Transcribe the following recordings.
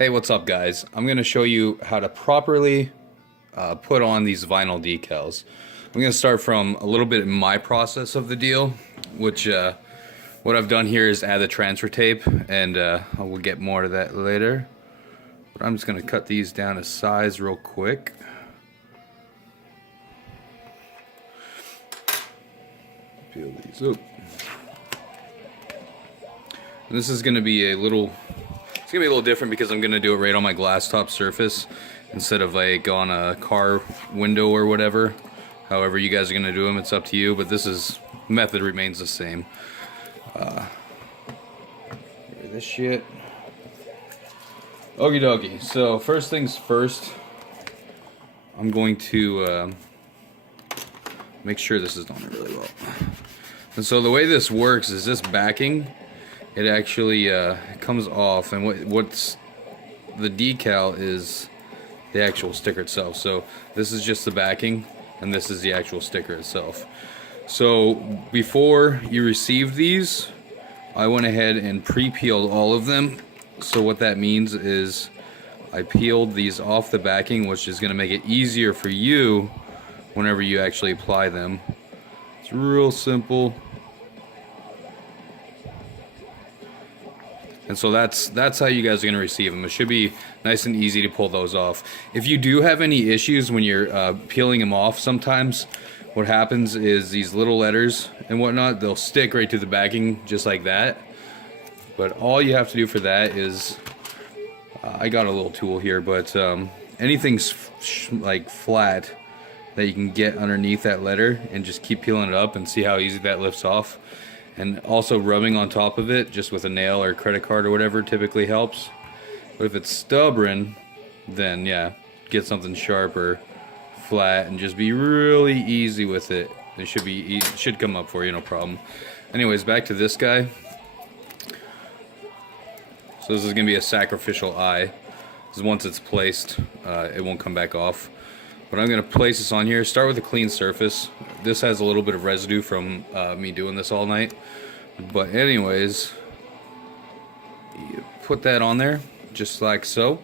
Hey, what's up guys? I'm going to show you how to properly put on these vinyl decals. I'm going to start from a little bit in my process of the deal, which what I've done here is add the transfer tape, and I will get more to that later. But I'm just going to cut these down to size real quick. Peel these up. And this is going to be a little... It's gonna be a little different because I'm gonna do it right on my glass top surface instead of like on a car window or whatever. However you guys are gonna do them, it's up to you, but method remains the same. This shit. Okie dokie. So first things first, I'm going to make sure this is on it really well. And so the way this works is this backing, it actually comes off, and what's the decal is the actual sticker itself. So this is just the backing, and this is the actual sticker itself. So before you receive these, I went ahead and pre-peeled all of them. So what that means is I peeled these off the backing, which is going to make it easier for you whenever you actually apply them. It's real simple. And so that's how you guys are going to receive them. It should be nice and easy to pull those off. If you do have any issues when you're peeling them off, sometimes what happens is these little letters and whatnot, they'll stick right to the backing just like that. But all you have to do for that is, I got a little tool here, but anything's like flat that you can get underneath that letter and just keep peeling it up and see how easy that lifts off. And also rubbing on top of it just with a nail or a credit card or whatever typically helps. But if it's stubborn, then yeah, get something sharp or flat and just be really easy with it. It should be easy, should come up for you, no problem. Anyways, back to this guy. So this is gonna be a sacrificial eye, because once it's placed, it won't come back off. But I'm going to place this on here. Start with a clean surface. This has a little bit of residue from me doing this all night. But anyways, you put that on there, just like so.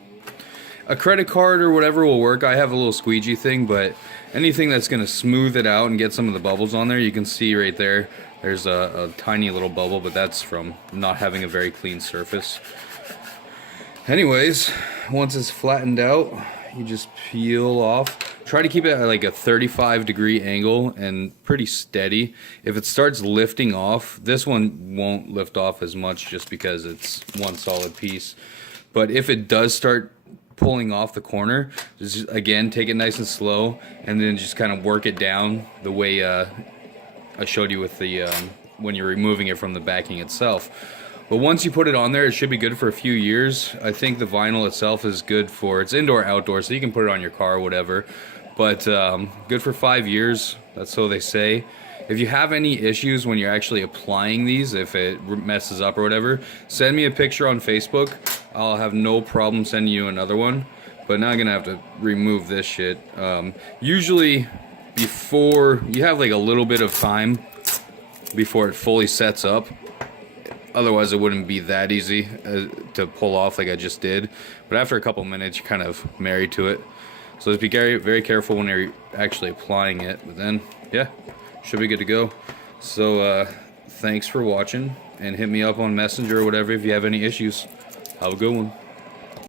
A credit card or whatever will work. I have a little squeegee thing, but anything that's going to smooth it out and get some of the bubbles on there, you can see right there, there's a tiny little bubble, but that's from not having a very clean surface. Anyways, once it's flattened out, you just peel off. Try to keep it at like a 35-degree angle and pretty steady. If it starts lifting off, this one won't lift off as much just because it's one solid piece. But if it does start pulling off the corner, just again take it nice and slow, and then just kind of work it down the way I showed you with the when you're removing it from the backing itself. But once you put it on there, it should be good for a few years. I think the vinyl itself is good for, it's indoor, outdoor, so you can put it on your car or whatever. But good for 5 years, that's so they say. If you have any issues when you're actually applying these, if it messes up or whatever, send me a picture on Facebook. I'll have no problem sending you another one. But now I'm going to have to remove this shit. Usually before, you have like a little bit of time before it fully sets up. Otherwise, it wouldn't be that easy to pull off like I just did. But after a couple minutes, you're kind of married to it. So just be very, very careful when you're actually applying it. But then, yeah, should be good to go. So thanks for watching, and hit me up on Messenger or whatever if you have any issues. Have a good one.